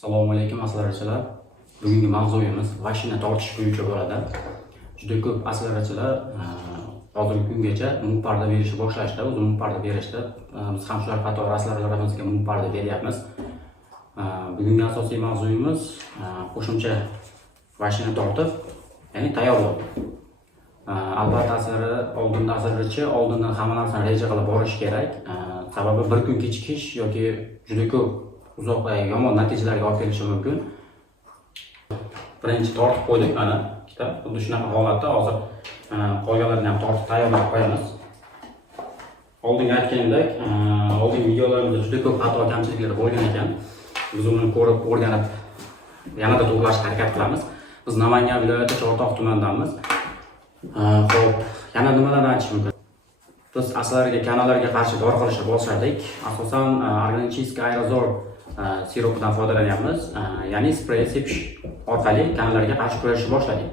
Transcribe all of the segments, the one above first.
Assalomu alaykum aslarachilar. Bugungi mavzuyimiz mashina tortish bo'yicha bo'ladi. Juda ko'p aslarachilar hozirgi kungacha mung parda berishni boshlashdi. O'zi mung parda berishdi. Biz ham shular qatori aslarachilarimizga mung parda beryapmiz. Bugungi asosiy mavzuyimiz qo'shimcha mashina tortib, ya'ni tayyorlab. Albatta oldindan hamma narsani reja qilib borish kerak. Sababi bir kun kechikish yoki juda ko'p uzoq yomon natijalarga olib kelishi mumkin. Birinchi tortib qo'ydik mana ikkita. Xuddi shunaqa holatda hozir qolganlarini ham tortib tayyorlab qo'yamiz. Oldingi aytganimdek, oldingi videolarimizda juda ko'p xato kamchiliklar bo'lgan ekan. Biz uni ko'rib, o'rganib, yanada to'g'rilashga harakat qilamiz. Biz Namangan viloyati Chortoq tumanidamiz. Xo'p, yana nimalarni aytish mumkin? Biz aslariga kanallarga qarshi dori qilishni boshladik. Asosan organichskiy aerozol siropidan foydalanyapmiz. Ya'ni spray sepish orqali kanallarga qarshi kurashishni boshladik.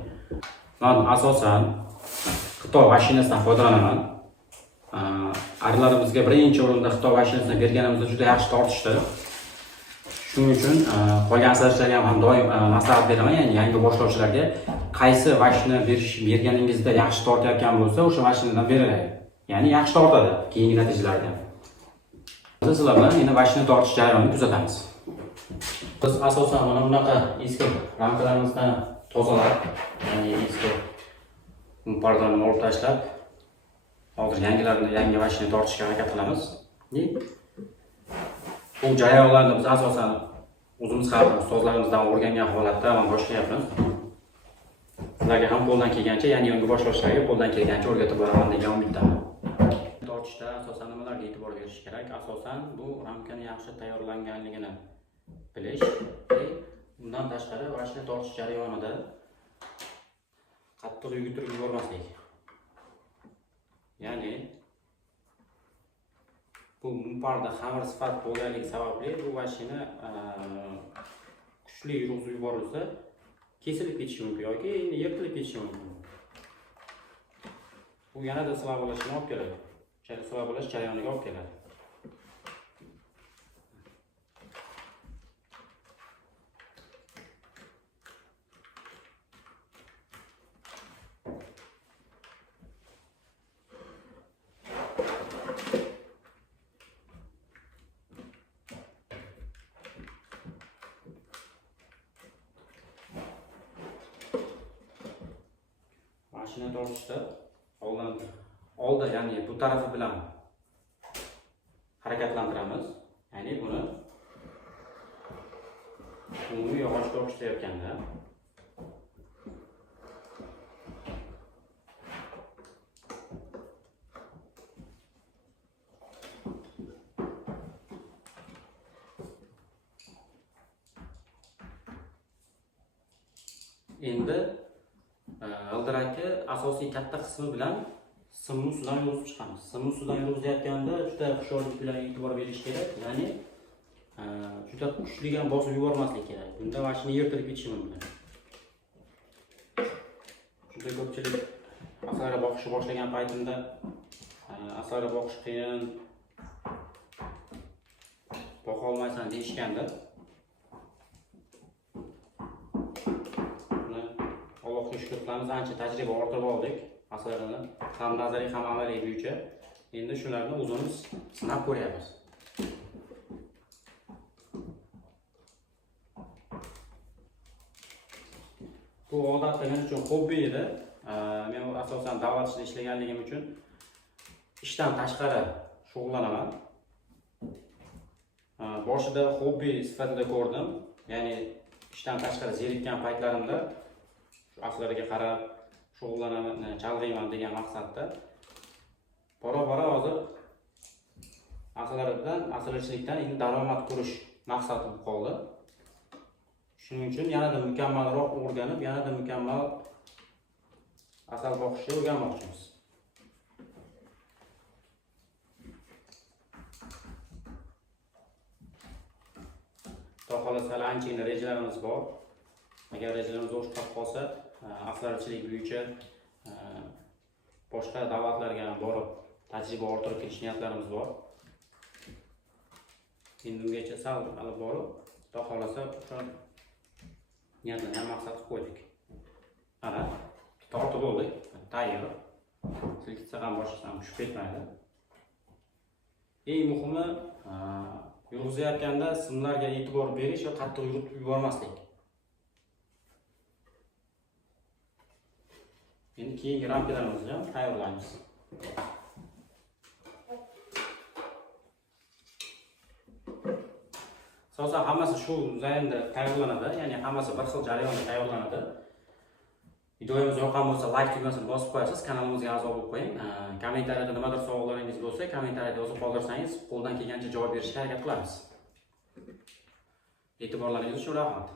Men asosan Xitoy mashinasidan foydalanaman. Arilarimizga birinchi o'rinda Xitoy mashinasini berganimizda juda yaxshi tortishdi. Shuning uchun qolgan aslarachilarga ham doim maslahat beraman, ya'ni yangi boshlovchilarga qaysi mashina berganingizda yaxshi tortayotgan bo'lsa, o'sha mashinadan beringlar. Ya'ni yaxshi tortadi keyingi natijalarda. Sizlar bilan endi mashina tortish jarayonini kuzatamiz. Biz asosan mana bunaqa eski ramkalarimizni tozalab, ya'ni eski pardonni olib tashlab, hozir yangi mashina tortishga harakat qilamiz. Bu jarayonlarni biz asosan o'zimiz ham ustozlarimizdan o'rgangan holatda amalga oshirayapmiz. Sizlarga ham qo'ldan kelgancha, ya'ni yangi boshlovchilarga qo'ldan kelgancha o'rgatib boraman degan umiddaman. Tortishda asosan nimalarga e'tibor berish kerak? Asosan bu ramkani yaxshi tayyorlanganligini bilish. Bundan tashqari mashina tortish jarayonida qattiq yugutirib yubormaslik. Ya'ni bu mungparda xamir sifat bo'lganligi sababli bu mashina kuchli yurg'izib yuborilsa kesilib ketishi mumkin yoki yirtilib ketishi mumkin. Bu yanada silabulashni olib keladi. Silabulash jarayoniga olib keladi. Mashina tortishda oldin ya'ni bu tarafi bilan harakatlantiramiz. Ya'ni buni yog'och tortishayotganda endi g'ildirakni asosiy katta qismi bilan simni ustidan yurg'izib chiqamiz. Simni ustidan yurg'izayotganda juda hushyorlik bilan e'tibor berish kerak. Ya'ni juda kuchli ham bosib yubormaslik kerak. Bunda mashina yirtilib ketishi mumkin. Juda ko'pchilik aslara boqishni boshlagan paytimda aslara boqish qiyin, boqa olmaysan deyishganda Allohga shukr qilamiz, ancha tajriba orttirib oldik aslarni, ham nazariy ham amaliy bo'yicha. Endi shularni o'zimiz sinab ko'ryapmiz. Bu odatda men uchun hobbi edi. Men asosan davlat ishida ishlaganligim uchun ishdan tashqari shug'ullanaman. Boshida hobbi sifatida ko'rdim. Ya'ni ishdan tashqari zerikkan paytlarimda aslarga qarab shug'ullanaman, chalg'iyman degan maqsadda bora-bora hozir aslarchilikdan endi daromad ko'rish maqsadim qoldi. Shuning uchun yanada mukammalroq o'rganib, yanada mukammal asal boqishni o'rganmoqchimiz. Xudo xohlasa anchagina rejalarimiz bor. Agar rejalarimiz o'xshab qolib qolsa, aslarchilik bo'yicha boshqa davlatlarga borib tajriba orttirib kelish niyatlarimiz bor. Endi ungacha sal olib borib Xudo xolasa o'sha niyatlangan maqsad qo'ydik. Ana, tortib oldik. Tayyor. Silkitsa ham boshqasi ham tushib ketmaydi. Eng muhimi, yurg'izayotganda simlarga e'tibor berish va qattiq yuritib yubormaslik. Endi keyingi ramkalarimizni ham tayyorlaymiz. Asosan hammasi shu zaynda tayyorlanadi, ya'ni hammasi bir xil jarayonda tayyorlanadi. Videomiz yoqqan bo'lsa, like tugmasini bosib qo'yasiz, kanalimizga a'zo bo'lib qo'ying. Kommentariyada nimadir savollaringiz bo'lsa, kommentariyada yozib qoldirsangiz, qo'ldan kelgancha javob berishga harakat qilamiz. E'tiborlaringiz uchun rahmat.